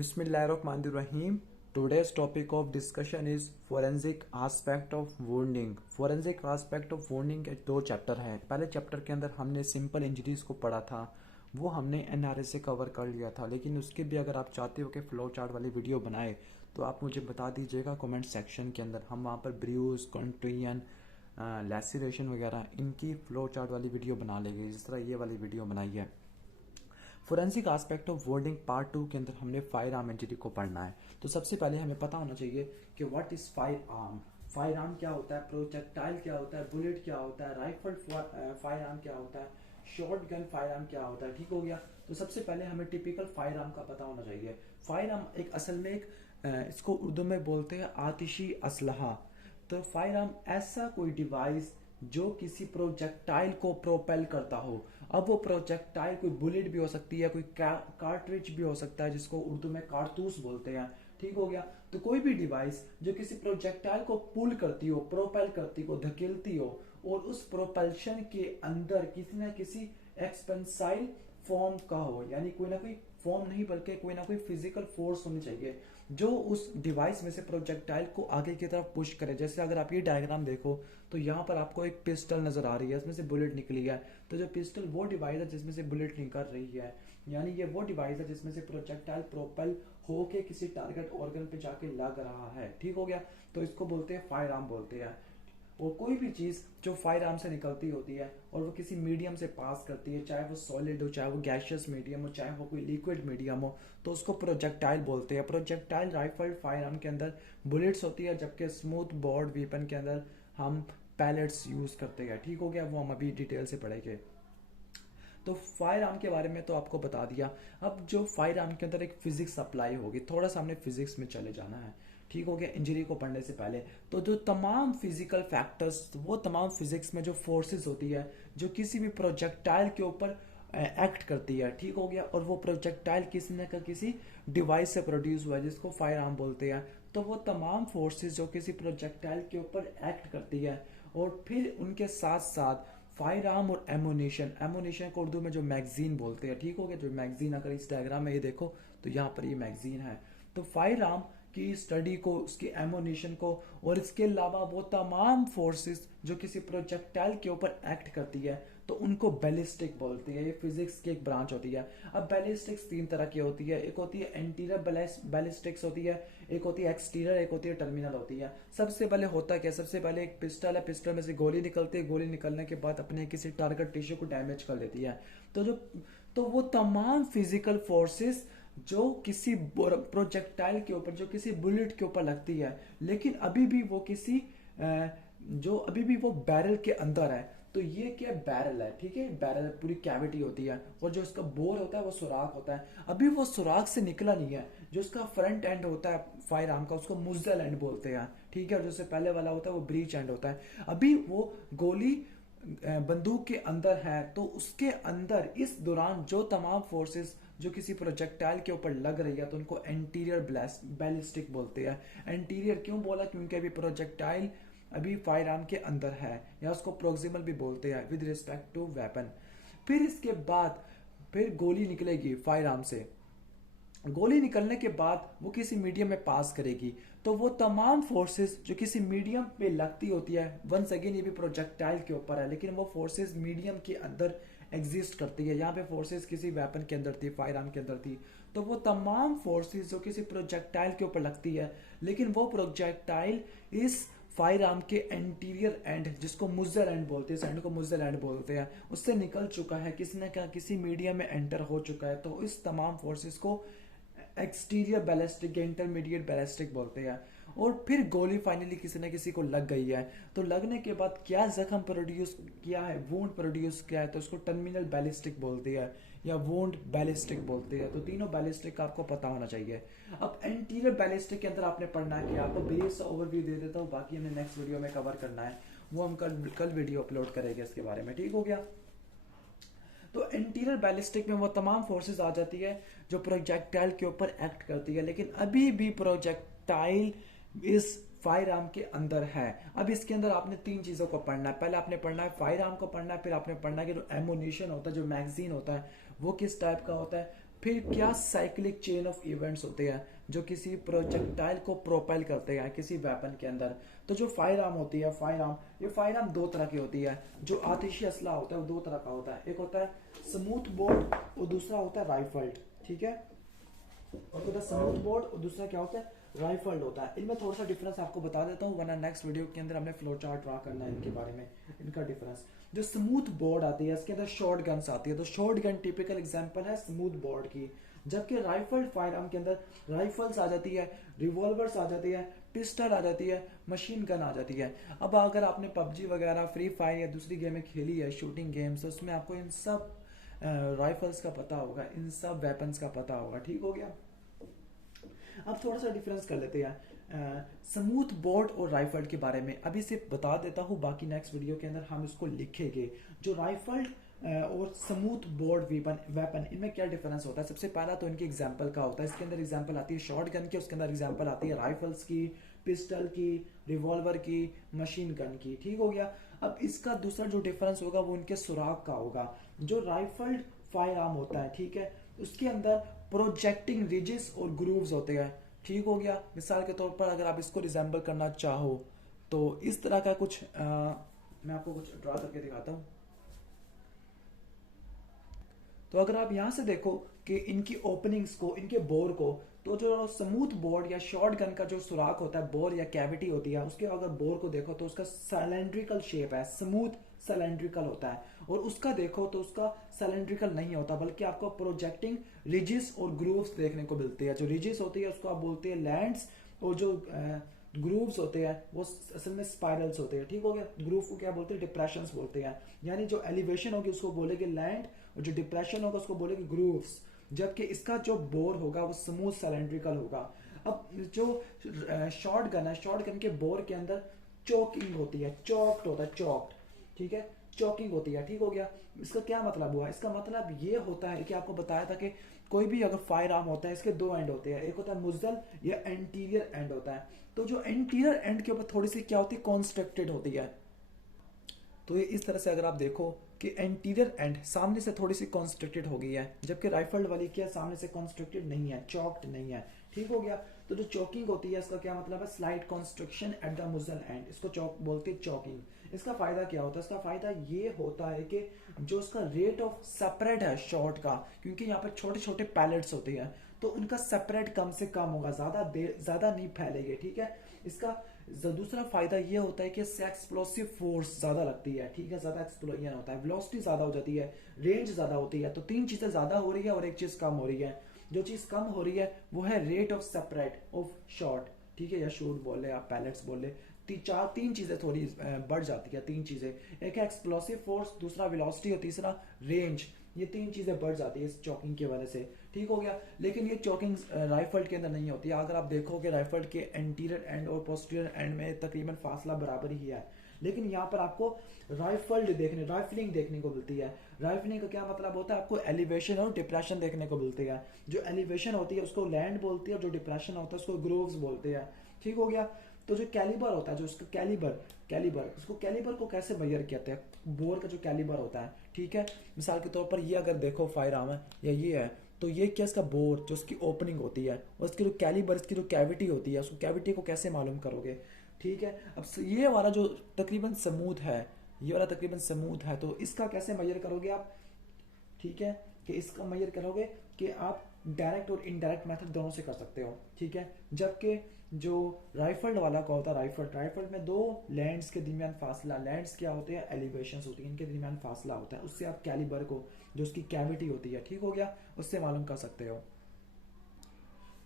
Bismillahirrahmanirrahim. Today's topic of discussion is forensic aspect of wounding. Forensic aspect of wounding के दो chapter हैं। पहले chapter के अंदर हमने सिंपल इंजरीज को पढ़ा था, वो हमने एनआरए से कवर कर लिया था। लेकिन उसके भी अगर आप चाहते हो कि फ्लो चार्ट वाली वीडियो बनाए तो आप मुझे बता दीजिएगा कमेंट सेक्शन के अंदर। हम वहाँ पर ब्रूज, कंटूजन, लैसिरेशन वगैरह इनकी फ्लो चार्ट वाली वीडियो बना लेंगे, जिस तरह ये वाली वीडियो बनाई है। फोरेंसिक एस्पेक्ट ऑफ वोल्डिंग पार्ट 2 के अंदर हमने फायर आर्म इंजरी को पढ़ना है। तो सबसे पहले हमें पता होना चाहिए कि what is fire arm. Fire arm क्या होता है, प्रोजेक्टाइल क्या होता है, बुलेट क्या होता है, राइफल फायर आर्म क्या होता है, शॉर्ट गन फायर आर्म क्या होता है। ठीक हो गया। तो सबसे पहले हमें टिपिकल फायर आर्म का पता होना चाहिए। फायर आर्म एक असल में एक इसको उर्दू में बोलते हैं आतिशी असलहा। तो फायर आर्म ऐसा कोई डिवाइस जो किसी प्रोजेक्टाइल को प्रोपेल करता हो। अब वो प्रोजेक्टाइल कोई बुलेट भी हो सकती है, कोई कार्ट्रिज भी हो सकता है, जिसको उर्दू में कारतूस बोलते हैं। ठीक हो गया। तो कोई भी डिवाइस जो किसी प्रोजेक्टाइल को पुल करती हो, प्रोपेल करती हो, धकेलती हो, और उस प्रोपल्शन के अंदर किसी ना किसी एक्सपेंसाइल फॉर्म का हो, यानी कोई ना कोई फॉर्म नहीं बल्कि कोई ना कोई फिजिकल फोर्स होनी चाहिए जो उस डिवाइस में से प्रोजेक्टाइल को आगे की तरफ पुश करे। जैसे अगर आप ये डायग्राम देखो तो यहाँ पर आपको एक पिस्टल नजर आ रही है, इसमें से बुलेट निकली है। तो जो पिस्टल वो डिवाइस है जिसमें से बुलेट निकल रही है, यानी ये वो डिवाइस है जिसमें से प्रोजेक्टाइल प्रोपेल होके किसी टारगेट ऑर्गन पे जाके लग रहा है। ठीक हो गया। तो इसको बोलते हैं फायर आर्म बोलते हैं। और कोई भी चीज जो फायर आर्म से निकलती होती है और वो किसी मीडियम से पास करती है, चाहे वो सॉलिड हो, चाहे वो गैशियस मीडियम हो, चाहे वो कोई लिक्विड मीडियम हो, तो उसको प्रोजेक्टाइल बोलते हैं। प्रोजेक्टाइल राइफल फायर आर्म के अंदर बुलेट्स होती है, जबकि स्मूथ बोर्ड वेपन के अंदर हम पैलेट्स यूज करते हैं। ठीक हो गया। वो हम अभी डिटेल से पढ़ेंगे। तो फायर आर्म के बारे में तो आपको बता दिया। अब जो फायर आर्म के अंदर एक फिजिक्स अप्लाई होगी, थोड़ा सा हमने फिजिक्स में चले जाना है। ठीक हो गया। इंजरी को पढ़ने से पहले तो जो तमाम फिजिकल फैक्टर्स, वो तमाम फिजिक्स में जो फोर्सेस होती है जो किसी भी प्रोजेक्टाइल के ऊपर एक्ट करती है। ठीक हो गया। और वो प्रोजेक्टाइल किसी न किसी डिवाइस से प्रोड्यूस हुआ है जिसको फायर आर्म बोलते हैं। तो वो तमाम फोर्सेस जो किसी प्रोजेक्टाइल के ऊपर एक्ट करती है, और फिर उनके साथ साथ फायर आर्म और एमोनेशन, एमोनेशन को उर्दू में जो मैगजीन बोलते हैं। ठीक हो गया। जो मैगजीन, अगर इस डायग्राम में ये देखो तो यहाँ पर ये मैगजीन है। तो फायर आर्म की स्टडी को, उसकी एमोनेशन को, और इसके अलावा वो तमाम फोर्सेस जो किसी प्रोजेक्टाइल के ऊपर एक्ट करती है, तो उनको बैलिस्टिक बोलते हैं। ये फिजिक्स की एक ब्रांच होती है। अब बैलिस्टिक्स तीन तरह की होती है। एक होती है एंटीरियर बैलिस्टिक्स होती है, एक होती है एक्सटीरियर, एक होती है टर्मिनल होती है। सबसे पहले होता क्या, सबसे पहले एक पिस्टल है, पिस्टल में से गोली निकलती है, गोली निकलने के बाद अपने किसी टारगेट टिश्यू को डैमेज कर देती है। तो वो तमाम फिजिकल फोर्सेस जो किसी प्रोजेक्टाइल के ऊपर, जो किसी बुलेट के ऊपर लगती है, लेकिन अभी भी वो किसी जो अभी भी वो बैरल के अंदर है। तो ये क्या बैरल है, ठीक है, बैरल पूरी कैविटी होती है, और जो उसका बोर होता है वो सुराख होता है। अभी वो सुराख से निकला नहीं है। जो उसका फ्रंट एंड होता है फायर आर्म का, उसको मुज्जल एंड बोलते हैं। ठीक है। और जो से पहले वाला होता है वो ब्रीच एंड होता है। अभी वो गोली बंदूक के अंदर है, तो उसके अंदर इस दौरान जो तमाम फोर्सेस जो किसी प्रोजेक्टाइल के ऊपर लग रही है, तो उनको एंटीरियर बैलिस्टिक बोलते हैं। एंटीरियर क्यों बोला, क्योंकि अभी प्रोजेक्टाइल अभी फायर आर्म के अंदर है, या उसको प्रोक्सिमल भी बोलते हैं विद रिस्पेक्ट टू वेपन। फिर इसके बाद फिर गोली निकलेगी फायर आर्म से। गोली निकलने के बाद वो किसी मीडियम में पास करेगी, तो वो तमाम फोर्सेस जो किसी मीडियम पे लगती होती है, वंस अगेन ये भी प्रोजेक्टाइल के ऊपर है, लेकिन वो फोर्सेस मीडियम के अंदर एग्जिस्ट करती है। यहाँ पे फोर्सेस किसी वेपन के अंदर थी, फायर आर्म के अंदर थी। तो वो तमाम फोर्सेस जो किसी प्रोजेक्टाइल के ऊपर लगती है, लेकिन वो प्रोजेक्टाइल इस फायर आर्म के एंटीरियर एंड, जिसको मुज्जल एंड बोलते हैं, एंड को मुज्जल एंड बोलते हैं, उससे निकल चुका है, किसी न किसी मीडियम में एंटर हो चुका है। तो इस तमाम फोर्सेस को एक्सटीरियर बैलिस्टिक या इंटरमीडिएट बैलिस्टिक बोलते हैं। और फिर गोली फाइनली किसी न किसी को लग गई है, तो लगने के बाद क्या जख्म प्रोड्यूस किया है, वुंड प्रोड्यूस किया है, तो उसको टर्मिनल बैलिस्टिक बोलते हैं या वुंड बैलिस्टिक बोलते हैं। तो तीनों बैलिस्टिक का आपको पता होना चाहिए। अब एंटीरियर बैलिस्टिक के अंदर आपने पढ़ना है कि आपको बेस ओवरव्यू दे देता हूँ, बाकी हमें नेक्स्ट वीडियो में कवर करना है, वो हम कल वीडियो अपलोड करेंगे इसके बारे में। ठीक हो गया। तो इंटीरियर बैलिस्टिक में वो तमाम फोर्सेस आ जाती है जो प्रोजेक्टाइल के ऊपर एक्ट करती है, लेकिन अभी भी प्रोजेक्टाइल इस फायर आर्म के अंदर है। अब इसके अंदर आपने तीन चीजों को पढ़ना है। पहले आपने पढ़ना है फायर आर्म को पढ़ना है, फिर आपने पढ़ना है कि जो एमोनेशन होता है, जो मैगजीन होता है, वो किस टाइप का होता है, फिर क्या साइक्लिक चेन ऑफ इवेंट्स होते हैं जो किसी प्रोजेक्टाइल को प्रोपेल करते हैं किसी वेपन के अंदर। तो जो फायर आर्म होती है, फायर आर्म, ये फायर आर्म दो तरह की होती है। जो आतिशी असला होता है वो दो तरह का होता है, एक होता है स्मूथ बोर्ड और दूसरा होता है राइफल्ड। ठीक है, और होता है स्मूथ बोर्ड और दूसरा क्या होता है, राइफल्ड होता है। इनमें थोड़ा सा डिफरेंस आपको बता देता हूँ, वरना नेक्स्ट वीडियो के अंदर हमने फ्लो चार्ट ड्रा करना है इनके बारे में, इनका डिफरेंस। जो स्मूथ बोर्ड आती है इसके अंदर शॉर्ट गन्स आती है, तो शॉर्ट गन टिपिकल एग्जांपल है स्मूथ बोर्ड की। जबकि राइफल्ड फायर आर्म के अंदर राइफल्स आ जाती है, रिवॉल्वर्स आ जाती है, पिस्टल आ जाती है, मशीन गन आ जाती है। अब अगर आपने पबजी वगैरह, फ्री फायर या दूसरी गेमें खेली है, शूटिंग गेम्स, तो उसमें आपको इन सब राइफल्स का पता होगा, इन सब वेपन्स का पता होगा। ठीक हो गया। अब थोड़ा सा डिफरेंस कर लेते हैं स्मूथ बोर्ड और राइफल्ड के बारे में। अभी सिर्फ बता देता हूँ, बाकी नेक्स्ट वीडियो के अंदर हम इसको लिखेंगे। जो राइफल्ड और स्मूथ बोर्ड वेपन इनमें क्या डिफरेंस होता है। सबसे पहला तो इनकी एग्जांपल का होता है, इसके अंदर एग्जांपल आती है शॉर्ट गन की, उसके अंदर एग्जांपल आती है राइफल्स की, पिस्टल की, रिवॉल्वर की, मशीन गन की। ठीक हो गया। अब इसका दूसरा जो डिफरेंस होगा वो उनके सुराग का होगा। जो राइफल्ड फायर आर्म होता है, ठीक है, उसके अंदर प्रोजेक्टिंग रिजेस और ग्रूव्स होते हैं। ठीक हो गया। मिसाल के तौर पर अगर आप इसको रिजेंबल करना चाहो तो इस तरह का कुछ मैं आपको कुछ ड्रा करके दिखाता हूँ। तो अगर आप यहां से देखो कि इनकी ओपनिंग्स को, इनके बोर को, तो जो स्मूथ बोर्ड या शॉर्ट गन का जो सुराख होता है, बोर या कैविटी होती है, उसके अगर बोर को देखो तो उसका सिलेंड्रिकल शेप है, स्मूथ सिलेंड्रिकल होता है। और उसका देखो तो उसका सिलेंड्रिकल नहीं होता, बल्कि आपको प्रोजेक्टिंग रिजिस और ग्रूव्स देखने को मिलती है। जो रिजिस होती है उसको आप बोलते हैं लैंड्स, और जो ग्रूव्स होते हैं वो असल में स्पाइरल्स होते हैं। ठीक हो गया। ग्रूव को क्या बोलते हैं, डिप्रेशंस बोलते हैं। यानी जो एलिवेशन होगी उसको बोलेंगे लैंड, और जो डिप्रेशन होगा उसको बोलेंगे ग्रूव्स। जबकि इसका जो बोर होगा वो स्मूथ सिलेंड्रिकल होगा। अब जो शॉर्ट गन है, शॉर्ट गन के बोर के अंदर चोकिंग होती है, चॉक्ड होता है, चॉक्ड। ठीक है, चॉकिंग होती है। ठीक हो गया। इसका क्या मतलब हुआ, इसका मतलब ये होता है कि आपको बताया था कि कोई भी अगर फायर आर्म होता है इसके दो एंड होते हैं, एक होता है मुजल या एंटीरियर एंड होता है। तो जो एंटीरियर एंड के ऊपर थोड़ी सी क्या होती है, कॉन्स्ट्रक्टेड होती है। तो ये इस तरह से अगर आप देखो कि एंटीरियर एंड सामने से थोड़ी सी कॉन्स्ट्रक्टेड हो गई है, जबकि राइफल्ड वाली क्या सामने से कॉन्स्ट्रक्टेड नहीं है, चॉक्ड नहीं है। ठीक हो गया। तो जो चॉकिंग होती है इसका क्या मतलब है, slight construction at the muzzle end, इसको चॉक बोलते हैं, चॉकिंग। इसका फायदा क्या होता है, इसका फायदा ये होता है कि जो उसका रेट ऑफ सेपरेट है शॉट का, क्योंकि यहाँ पर छोटे छोटे पैलेट्स होते हैं तो उनका सेपरेट कम से कम होगा, ज्यादा नहीं फैलेंगे। ठीक है। इसका दूसरा फायदा ये होता है कि एक्सप्लोसिव फोर्स ज्यादा लगती है। ठीक है, ज्यादा एक्सप्लोजन होता है, वेलोसिटी ज्यादा हो जाती है, रेंज ज्यादा होती है। तो तीन चीजें ज्यादा हो रही है और एक चीज कम हो रही है। जो चीज कम हो रही है वो है rate of separate of shot. ठीक है, या शूट बोल ले, आप पैलेट्स बोल ले, तीन चीजें थोड़ी बढ़ जाती है। तीन चीजें, एक है एक्सप्लोसिव फोर्स, दूसरा वेलोसिटी और तीसरा रेंज। ये तीन चीजें बढ़ जाती है इस चॉकिंग की वजह से। ठीक हो गया। लेकिन ये चॉकिंग राइफल्ड के अंदर नहीं होती है। अगर आप देखोगे राइफल्ड के एंटीरियर एंड और पोस्टीरियर एंड में तकरीबन फासला बराबर ही है, लेकिन यहाँ पर आपको राइफलिंग देखने को मिलती है। राइफलिंग का क्या मतलब होता है, आपको एलिवेशन और डिप्रेशन देखने को मिलती है। जो एलिवेशन होती है उसको लैंड बोलती है, और जो डिप्रेशन होता है उसको ग्रोव्स बोलते हैं। ठीक हो गया। तो जो कैलिबर होता है, जो उसका कैलिबर को कैसे मेजर कहते हैं, बोर का जो कैलिबर होता है। ठीक है, मिसाल के तौर पर ये अगर देखो फायर आर्म है या ये है, तो ये क्या इसका बोर, जो उसकी ओपनिंग होती है, और इसकी जो कैलिबर, इसकी जो कैविटी होती है, उसको कैविटी को कैसे मालूम करोगे। ठीक है। अब ये वाला जो तकरीबन स्मूथ है, ये वाला तकरीबन स्मूथ है, तो इसका कैसे मेजर करोगे आप। ठीक है, कि इसका मेजर करोगे कि आप डायरेक्ट और इनडायरेक्ट मेथड दोनों से कर सकते हो। ठीक है। जबकि जो राइफल्ड वाला का होता है, राइफल्ड में दो लैंड्स के दरमियान फासला, लैंड्स क्या होते हैं, एलिवेशंस होती है, इनके दरमियान फासला होता है, उससे आप कैलिबर को, जो उसकी कैविटी होती है, ठीक हो गया, उससे मालूम कर सकते हो।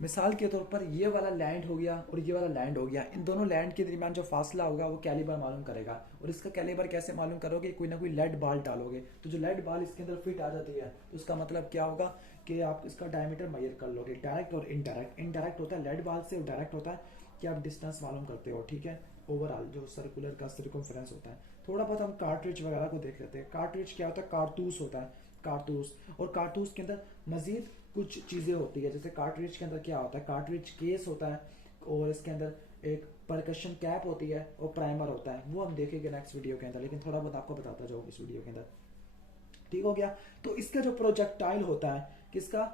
मिसाल के तौर पर ये वाला लैंड हो गया और ये वाला लैंड हो गया, इन दोनों लैंड के दरमियान जो फासला होगा वो कैलिबर मालूम करेगा। और इसका कैलिबर कैसे मालूम करोगे, कोई ना कोई लेड बाल डालोगे, तो जो लेड बाल इसके अंदर फिट आ जाती है, तो उसका मतलब क्या होगा कि आप इसका डायमीटर मेजर कर लोगे। डायरेक्ट और इनडायरेक्ट, इनडायरेक्ट होता है लेड बाल से, और डायरेक्ट होता है कि आप डिस्टेंस मालूम करते हो। ठीक है, ओवरऑल जो सर्कुलर का सर्कमफेरेंस होता है। थोड़ा बहुत हम कार्ट्रिज वगैरह को देख लेते हैं। कार्ट्रिज क्या होता है, कारतूस होता है, कारतूस। और कारतूस के अंदर मजीद कुछ चीजें होती है, जैसे कार्ट्रिज के अंदर क्या होता है, कार्ट्रिज केस होता है, और इसके अंदर एक परकशन कैप होती है, और प्राइमर होता है। वो हम देखेंगे नेक्स्ट वीडियो के अंदर, लेकिन थोड़ा बहुत आपको बताता जाऊँ इस वीडियो के अंदर। ठीक हो गया। तो इसका जो प्रोजेक्टाइल होता है, किसका,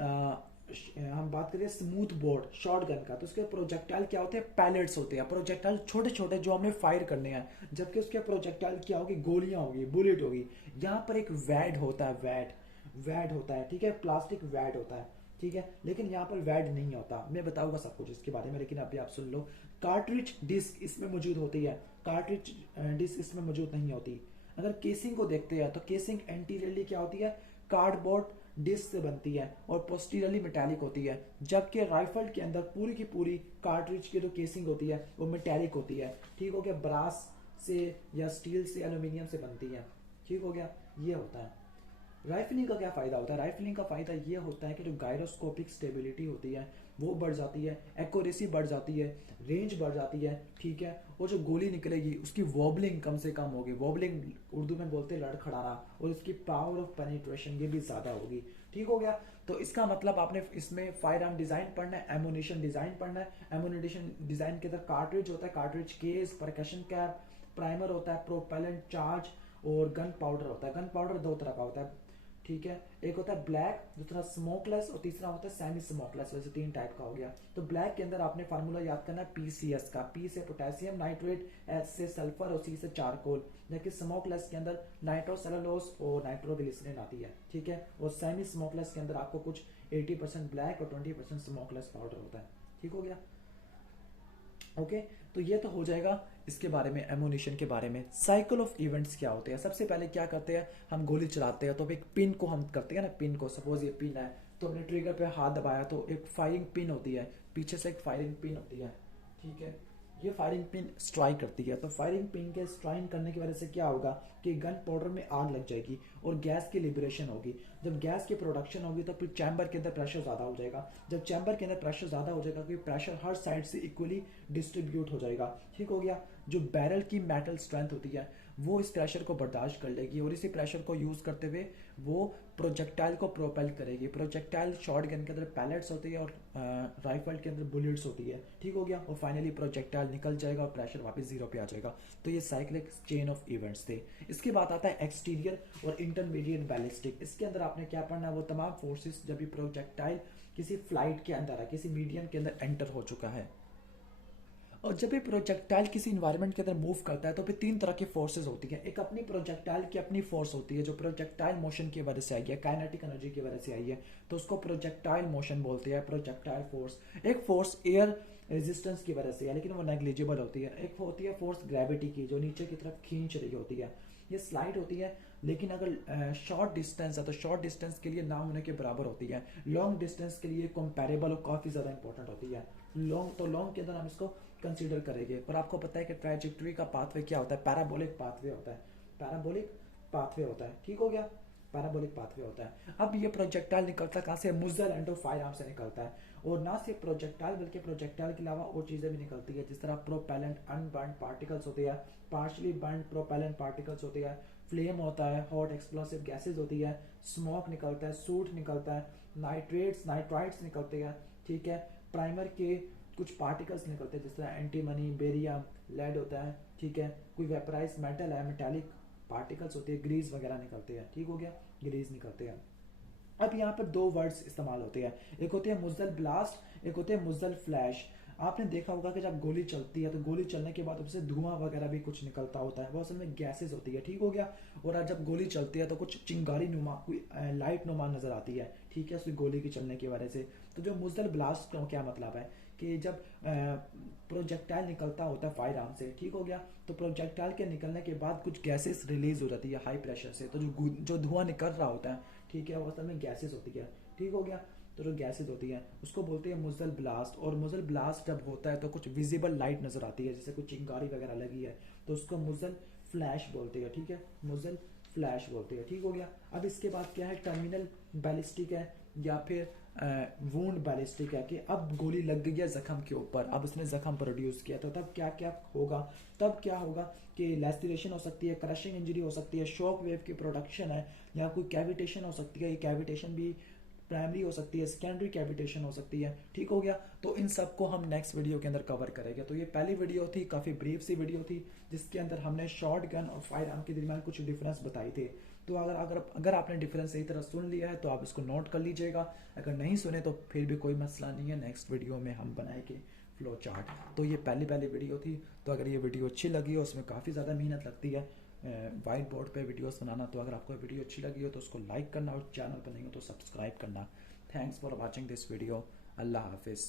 हम बात करें स्मूथ बोर्ड शॉर्ट गन का, तो उसके प्रोजेक्टाइल क्या होते हैं, पैलेट्स होते हैं, प्रोजेक्टाइल छोटे छोटे जो हमने फायर करने हैं, जबकि उसके प्रोजेक्टाइल क्या होगी, गोलियां होगी, बुलेट होगी। यहाँ पर एक वैड होता है, वैड होता है, ठीक है, प्लास्टिक वैड होता है, ठीक है, लेकिन यहाँ पर वैड नहीं होता। मैं बताऊंगा सब कुछ इसके बारे में, लेकिन अभी आप सुन लो। कार्ट्रिज डिस्क इसमें मौजूद होती है, कार्ट्रिज डिस्क इसमें मौजूद नहीं होती। अगर केसिंग को देखते हैं तो केसिंग एंटीरियरली क्या होती है, कार्डबोर्ड डिस्क से बनती है और पोस्टीरियरली मेटालिक होती है, जबकि राइफल के अंदर पूरी की पूरी कार्ट्रिज की जो केसिंग होती है वो मेटालिक होती है, ठीक हो गया, ब्रास से या स्टील से, एल्यूमिनियम से बनती है, ठीक हो गया, ये होता है। राइफलिंग का क्या फायदा होता है, राइफलिंग का फायदा ये होता है कि जो गायरोस्कोपिक स्टेबिलिटी होती है वो बढ़ जाती है, एक्यूरेसी बढ़ जाती है, रेंज बढ़ जाती है, ठीक है, और जो गोली निकलेगी उसकी वॉबलिंग कम से कम होगी, वॉबलिंग उर्दू में बोलते हैं लड़खड़ाना, और इसकी पावर ऑफ पेनिट्रेशन ये भी ज्यादा होगी, ठीक हो गया। तो इसका मतलब आपने इसमें फायर आर्म डिजाइन पढ़ना है, एमुनिशन डिजाइन पढ़ना है। एमुनिशन डिजाइन के अंदर कार्ट्रिज होता है, cartridge case, percussion cap, primer होता है, प्रोपेलेंट चार्ज और गन पाउडर होता है। गन पाउडर दो तरह का होता है, ठीक है, एक होता है ब्लैक, दूसरा स्मोकलेस और तीसरा होता है सेमी स्मोकलेस, वैसे 3 टाइप का हो गया। तो ब्लैक के अंदर आपने फार्मूला याद करना है पीसीएस का, पी से पोटेशियम नाइट्रेट, एस से सल्फर और सी से चारकोल, जबकि स्मोकलेस के अंदर नाइट्रोसेलुलोज और नाइट्रोग्लिसरीन आती है, ठीक है, और सेमी स्मोकलेस के अंदर आपको कुछ 80% ब्लैक और 20% स्मोकलेस पाउडर होता है, ठीक हो गया, ओके। तो ये तो हो जाएगा इसके बारे में, एमोनिशन के बारे में। साइकिल ऑफ इवेंट्स क्या होते हैं, सबसे पहले क्या करते हैं, हम गोली चलाते हैं तो एक पिन को हम करते हैं ना, पिन को, सपोज ये पिन है तो हमने ट्रिगर पे हाथ दबाया तो एक फायरिंग पिन होती है, पीछे से एक फायरिंग पिन होती है, ठीक है, ये फायरिंग पिन स्ट्राइक करती है। तो फायरिंग पिन के स्ट्राइक करने की वजह से क्या होगा कि गन पाउडर में आग लग जाएगी और गैस की लिबरेशन होगी। जब गैस की प्रोडक्शन होगी तो फिर चैम्बर के अंदर प्रेशर ज़्यादा हो जाएगा। जब चैम्बर के अंदर प्रेशर ज़्यादा हो जाएगा क्योंकि प्रेशर हर साइड से इक्वली डिस्ट्रीब्यूट हो जाएगा, ठीक हो गया। जो बैरल की मेटल स्ट्रेंथ होती है वो इस प्रेशर को बर्दाश्त कर लेगी और इसी प्रेशर को यूज़ करते हुए वो प्रोजेक्टाइल को प्रोपेल करेगी। प्रोजेक्टाइल शॉर्ट गन के अंदर पैलेट्स होती है और राइफल के अंदर बुलेट्स होती है, ठीक हो गया, और फाइनली प्रोजेक्टाइल निकल जाएगा और प्रेशर वापस जीरो पे आ जाएगा। तो ये साइक्लिक चेन ऑफ इवेंट्स थे। इसके बाद आता है एक्सटीरियर और इंटरमीडिएट बैलिस्टिक। इसके अंदर आपने क्या पढ़ना है, वो तमाम फोर्सेस जब भी प्रोजेक्टाइल किसी फ्लाइट के अंदर है, किसी मीडियम के अंदर एंटर हो चुका है, और जब ये प्रोजेक्टाइल किसी इन्वायरमेंट के अंदर मूव करता है तो फिर 3 तरह की फोर्सेज होती है। एक अपनी प्रोजेक्टाइल की अपनी फोर्स होती है जो प्रोजेक्टाइल मोशन की वजह से आई है, काइनेटिक एनर्जी की वजह से आई है, तो उसको प्रोजेक्टाइल मोशन बोलते हैं, प्रोजेक्टाइल फोर्स। एक फोर्स एयर रेजिस्टेंस की वजह से है लेकिन वो नेग्लिजिबल होती है। एक होती है फोर्स ग्रेविटी की जो नीचे की तरफ खींच रही होती है, ये स्लाइड होती है, लेकिन अगर शॉर्ट डिस्टेंस है तो शॉर्ट डिस्टेंस के लिए ना होने के बराबर होती है, लॉन्ग डिस्टेंस के लिए कंपैरेबल और काफ़ी ज़्यादा इंपॉर्टेंट होती है। लॉन्ग के अंदर हम इसको कंसीडर करेंगे। पर आपको पता है कि ट्रैजेक्टरी का पाथवे क्या होता है, पैराबोलिक पाथवे होता है, पैराबोलिक पाथवे होता है, ठीक हो गया, पैराबोलिक पाथवे होता है। अब ये प्रोजेक्टाइल निकलता कहाँ से, मुजल एंड फायर आर्म से निकलता है, और ना सिर्फ प्रोजेक्टाइल बल्कि प्रोजेक्टाइल के अलावा और चीज़ें भी निकलती है, जिस तरह प्रोपेलेंट अनबर्न्ड पार्टिकल्स होते हैं, पार्शली बर्न्ड प्रोपेलेंट पार्टिकल्स होते हैं, फ्लेम होता है, हॉट एक्सप्लोसिव गैसेज होती है, स्मोक निकलता है, सूट निकलता है, नाइट्रेट्स नाइट्राइट्स निकलते हैं, ठीक है, प्राइमर के कुछ पार्टिकल्स निकलते हैं जिस तरह एंटीमनी, बेरियम, लेड होता है, ठीक है, कोई वेपराइज मेटल है, मेटालिक पार्टिकल्स होते हैं, ग्रीस वगैरह निकलते हैं, ठीक हो गया, ग्रीस निकलते हैं। अब यहाँ पर 2 वर्ड्स इस्तेमाल होते हैं, एक होते हैं मुजल ब्लास्ट, एक होते हैं मुजल फ्लैश। आपने देखा होगा कि जब गोली चलती है तो गोली चलने के बाद उससे धुआं वगैरह भी कुछ निकलता होता है, वो असल में गैसेस होती है, ठीक हो गया। और जब गोली चलती है तो कुछ चिंगारी नुमा, कोई लाइट नुमा नजर आती है, ठीक है, उसकी गोली की चलने की वजह से। तो जो मुजल ब्लास्ट का क्या मतलब है कि जब प्रोजेक्टाइल निकलता होता है फायर आर्म से, ठीक हो गया, तो प्रोजेक्टाइल के निकलने के बाद कुछ गैसेस रिलीज हो जाती है हाई प्रेशर से, तो जो धुआं निकल रहा होता है, ठीक है, वो असल में गैसेस होती है, ठीक हो गया। तो जो गैसेस होती हैं उसको बोलते हैं मुजल ब्लास्ट। और मुजल ब्लास्ट जब होता है तो कुछ विजिबल लाइट नजर आती है, जैसे कुछ चिंगारी वगैरह लगी है, तो उसको मुजल फ्लैश बोलते हैं, ठीक है, मुजल फ्लैश बोलते हैं, ठीक हो गया। अब इसके बाद क्या है, टर्मिनल बैलिस्टिक है या फिर वुंड बैलिस्टिक है, कि अब गोली लग गई है जख्म के ऊपर, अब उसने जख्म प्रोड्यूस किया, तो तब क्या क्या होगा, तब क्या होगा कि लैस्टिरेशन हो सकती है, क्रशिंग इंजरी हो सकती है, शॉक वेव की प्रोडक्शन है, या कोई कैविटेशन हो सकती है, ये कैविटेशन भी प्राइमरी हो सकती है, सेकेंडरी कैविटेशन हो सकती है, ठीक हो गया। तो इन सब को हम नेक्स्ट वीडियो के अंदर कवर करेंगे। तो ये पहली वीडियो थी, काफ़ी ब्रीफ सी वीडियो थी, जिसके अंदर हमने शॉर्ट गन और फायर आर्म के दरमियान कुछ डिफरेंस बताए थे। तो अगर आपने डिफरेंस सही तरह सुन लिया है तो आप इसको नोट कर लीजिएगा। अगर नहीं सुने तो फिर भी कोई मसला नहीं है, नेक्स्ट वीडियो में हम बनाएंगे फ्लो चार्ट। तो ये पहली वीडियो थी। तो अगर ये वीडियो अच्छी लगी हो, उसमें काफ़ी ज़्यादा मेहनत लगती है वाइट बोर्ड पे वीडियोस बनाना, तो अगर आपको वीडियो अच्छी लगी हो तो उसको लाइक करना और चैनल पर नहीं हो तो सब्सक्राइब करना। Thanks for watching this video. अल्लाह हाफिज़।